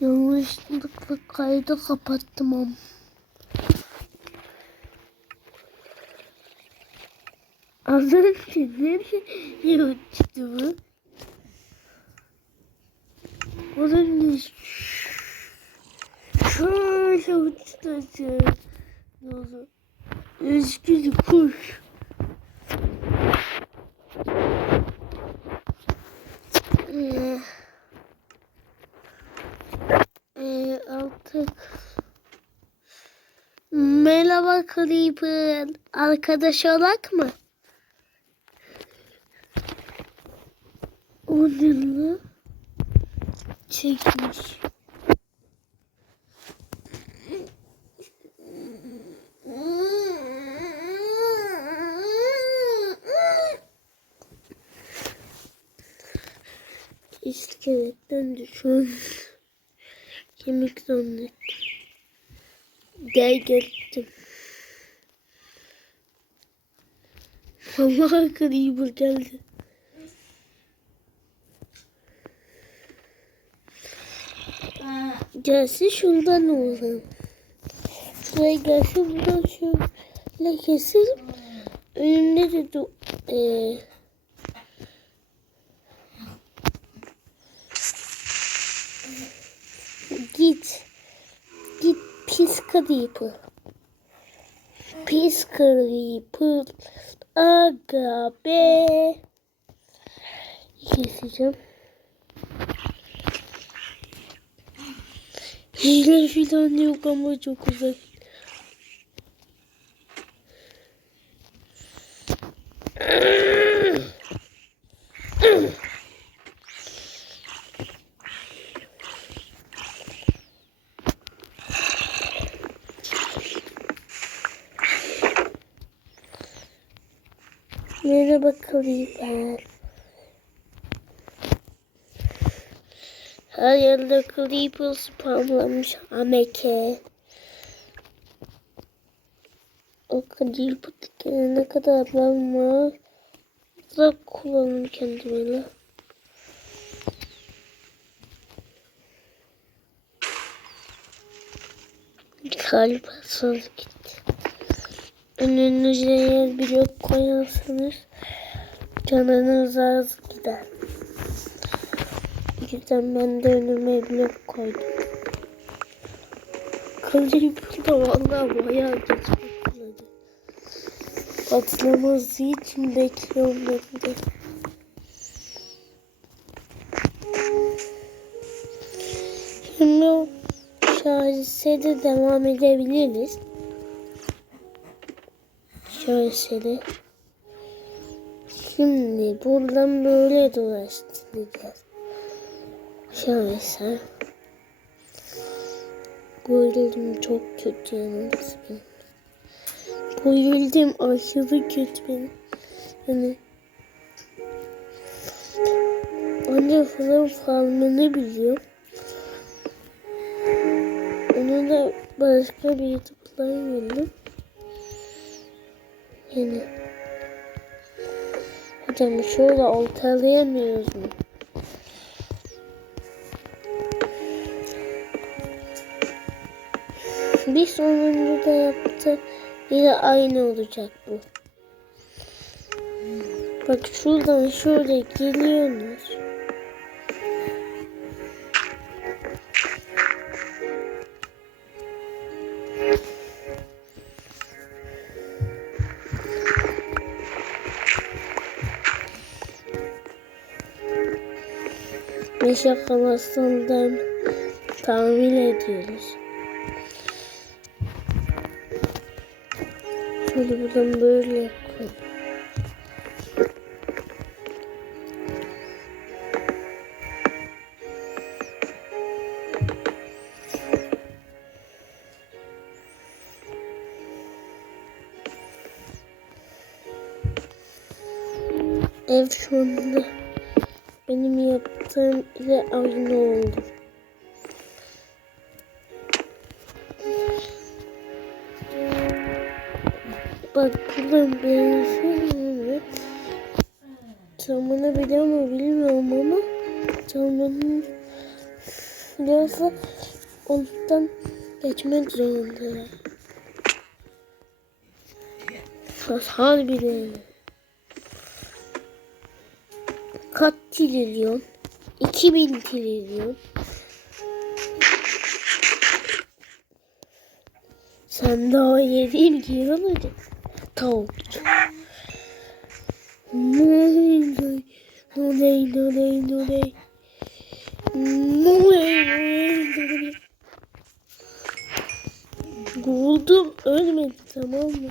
Yanlışlıkla kaydı kapattım ama. Az önce nereye bu? Az önce şöyle uçtu aşağı. Ne oldu? Üzgün kuş. Ee, artık Merhaba Creeper. Arkadaş olak mı? O ne? Çekmiş. İskeletten düşün. Kemik zannettim. Gel geldim. Allah Creeper geldi. Gelsin şuradan olalım. Şuraya gelsin buradan şöyle keselim. Önümde de du ee, git. Git pis creeper. Pis creeper. Aga be. Keseceğim. Hile filan yok ama çok uzak. Merhaba Creeper. Her yerde Creeper spamlamış Ameke. O Creeper gelene kadar ben var. Da kullanırım kendime. Galiba sonra gitti. Önünüze yer blok koyarsanız canınız az gider. O ben de önüme blok koydum. Kılıcı burada vallahi bayağı geç patladı. Patlaması için bekliyorum ben de. Şimdi o şahesede devam edebiliriz. Şöyle. Şimdi buradan böyle dolaştıracağız. Şöyle. Bayıldım çok kötü yalnız benim. Bayıldım aşırı kötü benim. Yani anne falan farmını biliyorum. Onu da başka bir youtuber'dan gördüm. Yani Hocam şöyle oltalayamıyoruz mu? Bir sonuncu da yaptı. Yine aynı olacak bu. Bak şuradan şöyle geliyorsunuz. Meşe kalasından tahmin ediyoruz. Şöyle buradan böyle yapalım. Ev şu anda benim yaptığım ile aynı oldu. Bak buradan benziyor. Çalmanı biliyor mu bilmiyorum ama çalmanın Yoksa ondan geçmek zorunda. Hasar bile. Trilyon? 2000 trilyon. Sen daha yediğim gibi olacak. Tavukçu. Noley noley noley noley noley noley Buldum ölmedi tamam mı?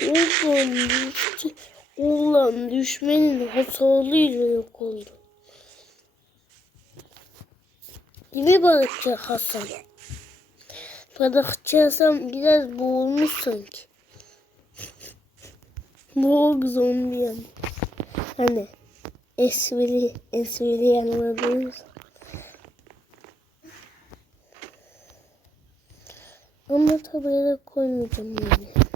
Düştü. Ulan düşmenin hasarıyla yok oldu. Değil mi balıkçı Hasan? Balıkçı Hasan biraz boğulmuş sanki. Boğuk zombi yani. Hani espri, espri anladığımız. Ama tabela koymayacağım yani.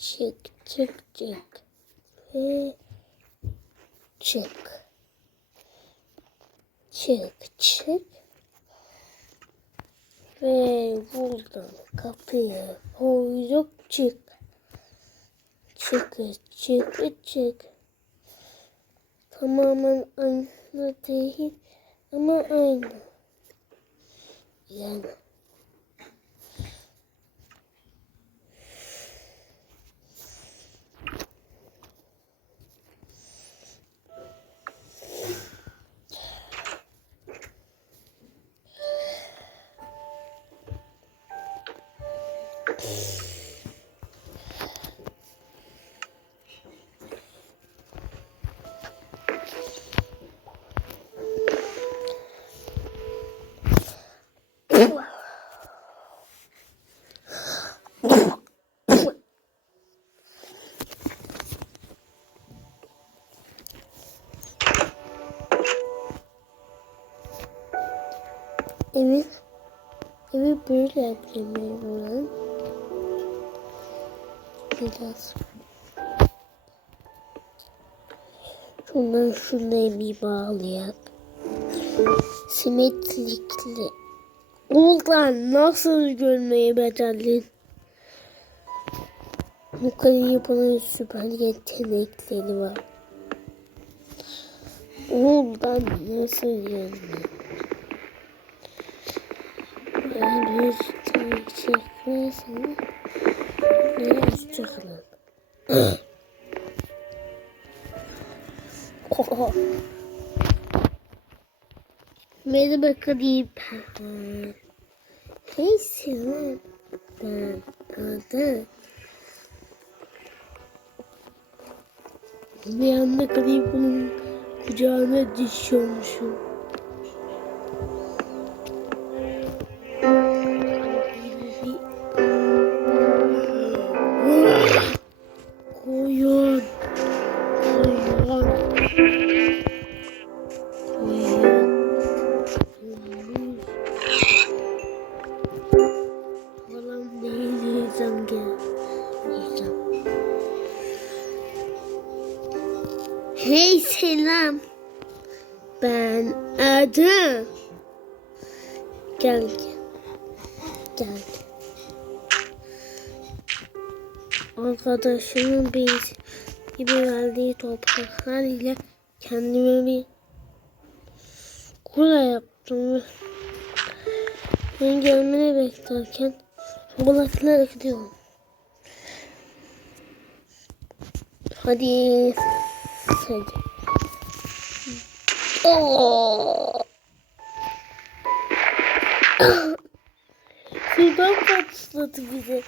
Çık çık çık ve çık çık çık ve buradan kapıyı koyduk çık. Çık çık çık. Tamamen aynı değil ama aynı. Yani Evi, evi böyle yapayım buranın. Biraz. Şundan şuraya bir bağlayak. Simetrikli. Ulan nasıl görmeyi becerdin? Bu kadar yapanın süper yetenekleri var. Ulan nasıl görmeyi? Ben bir teşekkür sana. Hoşçakalın. Merhaba ben. Hey selam. Ben adı. Bir anda Kadir bunun kucağına düşüyormuşum. Gel. Arkadaşımın bir gibi verdiği topraklar ile kendime bir kule yaptım ve ben gelmeni beklerken balıklara gidiyorum. Hadi. Hadi. Oo. Sudan patladı bize.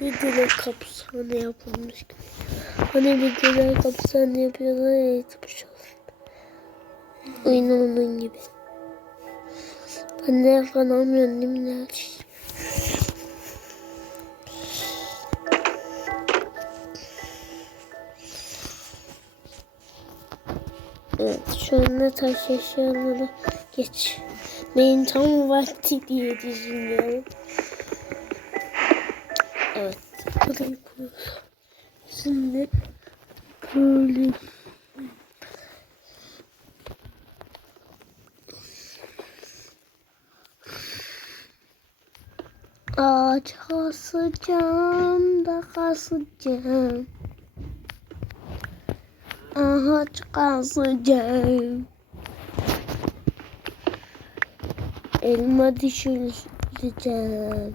Bir dile kapsane yapılmış. Hani bir dile kapsane yapıyorlar ya yetmiş Aynı onun gibi. Ben de yakalamıyorum değil mi Nerçiş? Evet şu Sonra taş eşyaları geç. Benim tam vakti diye düşünüyorum. Evet. Kuruyoruz. Şimdi böyle Ağaç kasacağım da kasacağım. Ağaç kasacağım. Elma düşüreceğim.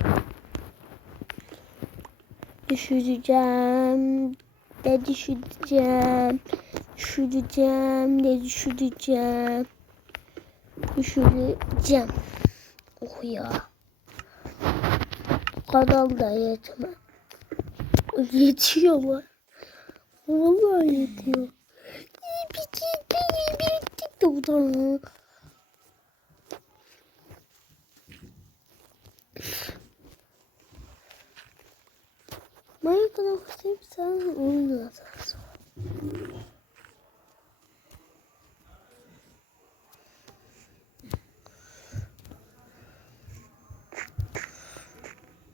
Düşüreceğim. De düşüreceğim. Düşüreceğim. De düşüreceğim. Düşüreceğim. Oh ya. Kanal da yetmez. Yetiyor mu? Vallahi yetiyor. Minecraft hep sen oynadın.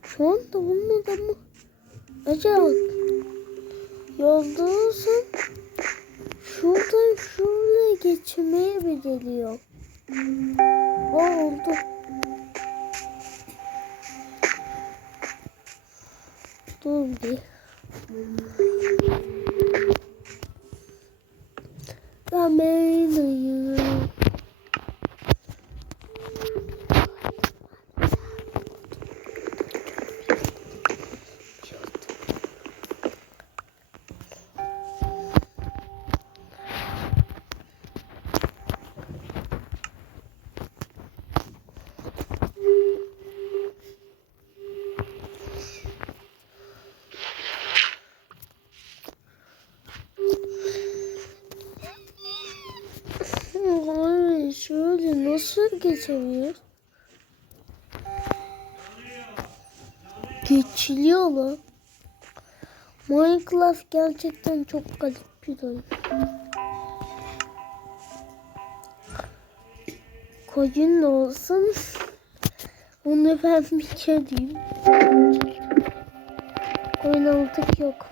Şu anda olmadı mı? Dur bir. Ramenayı. Ay şöyle nasıl geçemiyor? Geçiliyor lan. Minecraft gerçekten çok garip bir oyun. Koyun da olsun. Onu ben bir kediyim. Koyun aldık yok.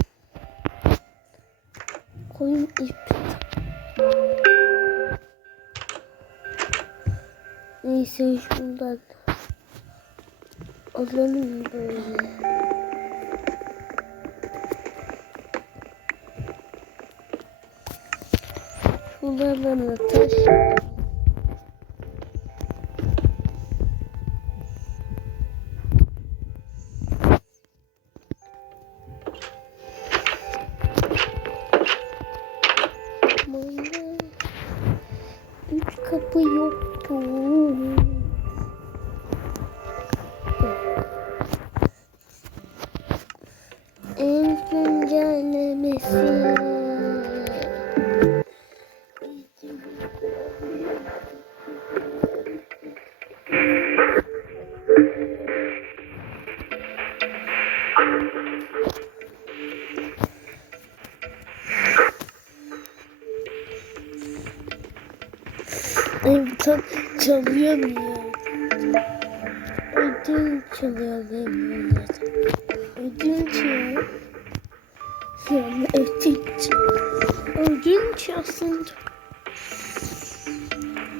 Koyun ip. Neyse şundan alalım böyle. Şunlardan da taş. Yoktu. En güncellemesi. Evden çalıyor mu ya? Ödül çalıyor benim evden. Ödül çalıyor. Yani ödül çalıyor. Ödül çalsın.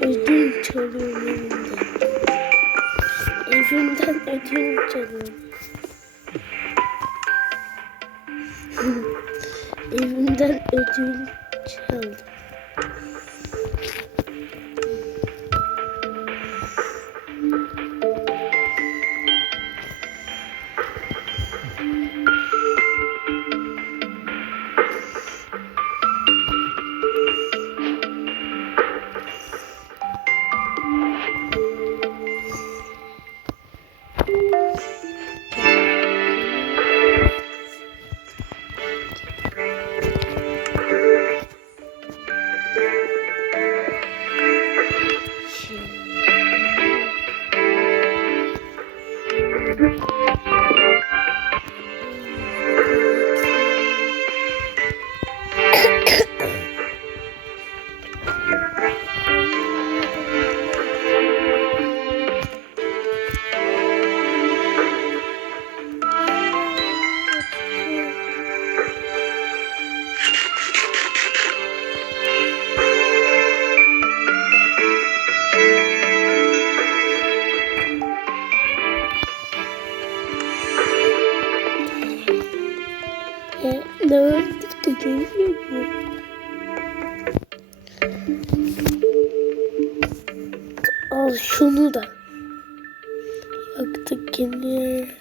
Ödül çalıyor evimden. Evimden ödül çalıyor. Evimden ödül çaldı. Mm-hmm.